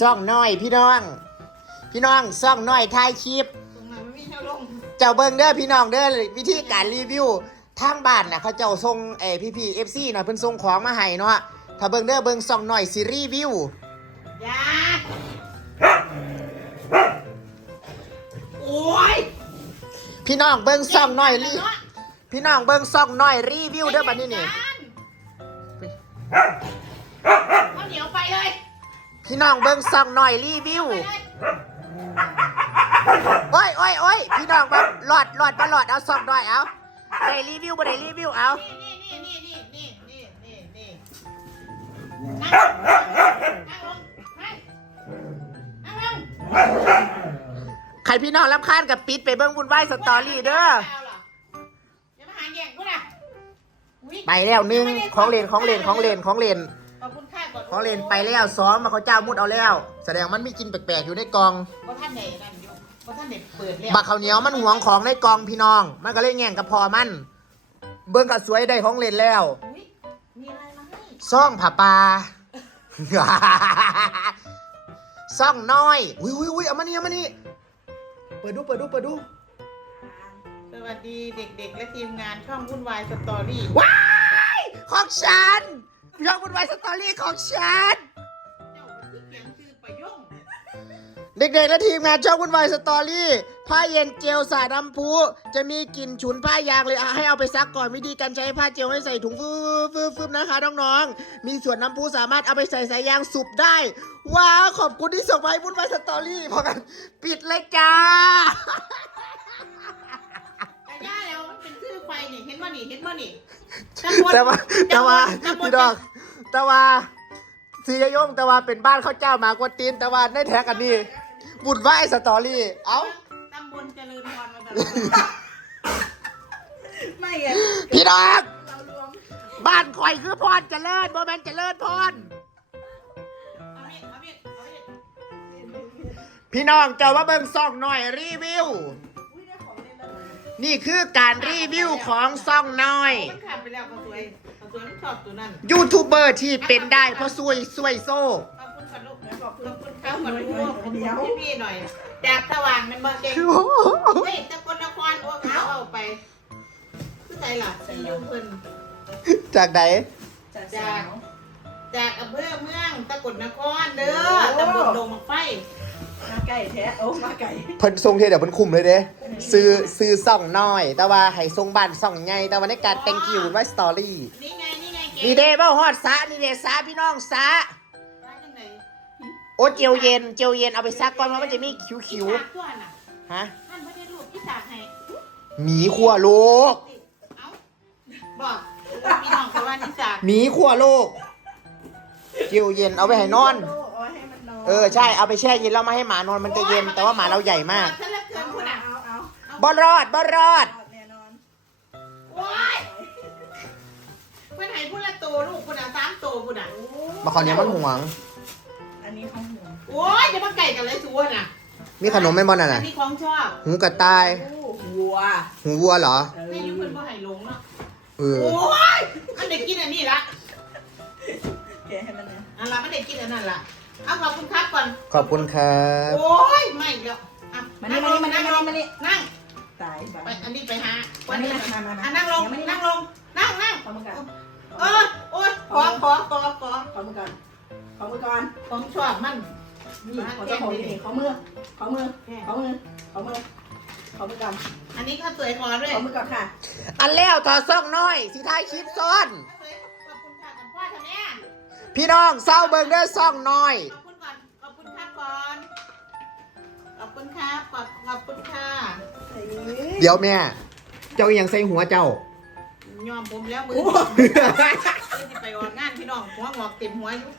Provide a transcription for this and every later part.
ซ่องน้อยพี่น้อง พี่น้องซ่องน้อยทายคลิปเจ้าเบิ้งเด้อพี่น้องเด้อวิธีการรีวิวทางบ้านน่ะ เขาเจ้าส่งเอพีพีเอฟซีน่ะเพิ่นส่งของมาให้เนาะถ้าเบิ้งเด้อเบิ้งส่องหน่อยซีรีส์วิวยาโอ้ยพี่น้องเบิ้งส่องหน่อยรีพี่น้อง เบิ้งส่องหน่อยรีวิวเด้อบัดนี้นี่เอาเหนียวไปเถอะพี่น้องเบิ้งซองหน่อยรีวิว โอ้ยโอ้ยโอ้ยพี่น้องบังหลอดหลอดมาหลอดเอาซองหน่อยเอาไปรีวิวไปรีวิวเอา นี่นนนีีี่่่ใครพี่น้องรับค้านกับปิดไปเบิ้งบุญไหวสตอรี่เด้อไปแล้วหนึ่งของเล่นของเล่นของเล่นของเล่นเขาเล่นไปแล้วซ้อมมาเขาเจ้ามุดเอาแล้วแสดงมันมีกินแปลกๆอยู่ในกองบักข้าวเหนียวมันห่วงของในกองพี่น้อง มันก็เลยนแง่งกระพอมัน เบิ้งกับสวยได้ของเล่นแล้วซ่องผ่าปลาซ่องน้อยอุ้ยอุ้ยอุ้ยเอามานี่เอามานี่เปิดดูเปิดดูเปิดดู สวัสดีเด็ก ๆ และทีมงานช่องวุ่นวายสตอรี่ว้ายของฉันเรองวุ่นวาสตอรี่ของฉันเด็กๆ และทีมงานชอบวุ่นวายสตอรี่ ผ้าเย็นเจลสาดําพุจะมีกลิ่นฉุนผ้ายางเลยอให้เอาไปซักก่อนวิธีการใช้ผ้าเจลให้ใส่ถุงฟืบๆนะคะน้องๆมีส่วนน้ำพุสามารถเอาไปใส่สายยางสุบได้ ว้าขอบคุณที่ส่งไปวุ่นวายสตอรี่พอกันปิดเลยจ้าไฟ่เห็นว่านี่เห็นว่านีตะวันตะวันพี่ดอกตะวันสียโยงตะวันเป็นบ้านข้าเจ้ามากว่าตีนตะวันได้แท็กอันนี้บุญไหวสตอรี่เอ้าตำบลเจริญพรมาแบบไม่เหพี่ดอก บ้านคอยคือพร เจริญโมเมนเจริญพรพี่น้องเจ้าว่าเบิ่งซอกหน่อยรีวิวนี่คือการรีวิวของซ่องน้อยยูทูบเบอร์ที่เป็นได้เพราะซวยซวยโซ่ขอบคุณคูกข่พี่หน่อย จากสว่างมันมาเก่งเฮ้ยจกคนลครโอ้เทเอาไปคือไหนล่ะจากยูเพิ่นจากไหนจากจากอำเภอเมืองตะกุดนคร เด้อตำบลดงไฟเพิ่นทรงเทเดี๋ยวเพิ่นคุมเลยเด้ซื้อซื้อส่องน้อย แต่ว่าให้ทรงบ้านส่องใหญ่แต่วันนี้การแต่งคิวไว้สตอรี่ นี่ไง นี่ไงเกนีเด้เบ้าหอดซะนี่เด้ซะพี่น้องซะโอ้เจียวเย็น เจียวเย็นเอาไปซักก่อนามันจะมีคิวคิวฮะ ท่นไม่ได้รูปที่ตาให้มีขั้วโลกบอกพีน้องเขาว่านี่จามีขั้วโลกเจียวเย็นเอาไปให้นอนเออใช่เอาไปแช่เย็นแล้วมาให้หมานอนมันจะเย็นแต่ว่าหมาเราใหญ่มากบอรอดบอรอดเมป็นไห้พุ่ละตัวลูกคุณอ่ะสามตัวคุณอ่ะมาขอเนี้ยมันห่วงอันนี้เของห่วงโอ้ยจะมาไก่กันเลยสวนอ่ะมีขนมไม่บอนอ่ะนะที่ของชอบหูกระต่ายวัวหูวัวเหรอไม่ยุ่งเป็นพ่อไห้ลงหรอเออโอ้ยอันเด็กกินอันนี้ละเกให้มันนะอันละมันเด็กกินอันนั้นละเอาขอบคุณครับก่อน ขอบคุณครับ โอ้ยไม่เดี๋ยวมานี่มานี่มานี่มานี่นั่งไปอันนี้ไปหาวันนี้มามาันั่งลง นั่งลง นั่งนั่งขอบคุณกรอนเออโอ้ยขอขอขอขอขอบคุณก่อนขอบคุณก่อนผมชอบมันนี่ขอเจ้าของเองขอมือ ขอมือ ขอมือ ขอมือออันนี้ก็สวยพอด้วยขอบคุณค่ะ อันแล้วทอซ่องน้อยสีท้ายคลิปซ้อน ขอบคุณค่ะกับพ่อทั้งแม่พี่น้องเศร้าเบิงได้ซ่องน้อยขอบคุณก่อนขอบคุณครัก่อนขอบคุณค่ับขอบคุณค่ะเดี๋ยวแม่เจ้ายังใส่หัวเจ้ายอมผมแล้วมือจะไปออกงานพี่น้องหัวงอกเต็มหัวอยู่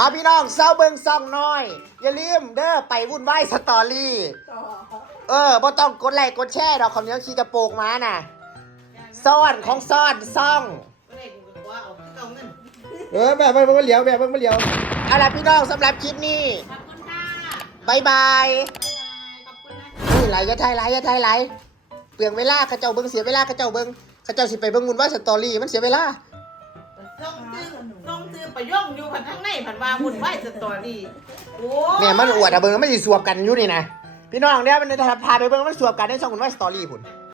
อาพี่น้องเศร้าเบิงซ่องน้อย อย่าลืม เด้อไปวุ่นวายสตอรี่เออบ่ต้องกดไลค์กดแชร์ดอกของเนื้อขี้กระโปงมาน่ะซ่อน ของซ่อนซ่องไม่ได้กูกลัวเอาเงินเออแบบมันมัเหลียวแบบมันมัเหลียว เอาละพี่น้องสำหรับคลิปนี้ขอบคุณค่ะบายบายขอบคุณนะไลก็ไทยไหลก็ไทยไหล เปลืองเวลาขจาวเบิ้งเสียเวลาขจาวเบิ้งขจาวสิไปเบิ้งมุนว่าสตอรี่มันเสียเวลาต้องซื้อต้องซื้อไปย่องอยู่นข้างในผันว่าหนไหวสตอรี่โอ้แมมันอวดอะเบิ้งมันสิสวบกันอยู่นี่นะพี่น้องเนี่ยมันจะพาไปเบิ้งมัน สวบกันในช่องหุนว่าสตอรี่หุ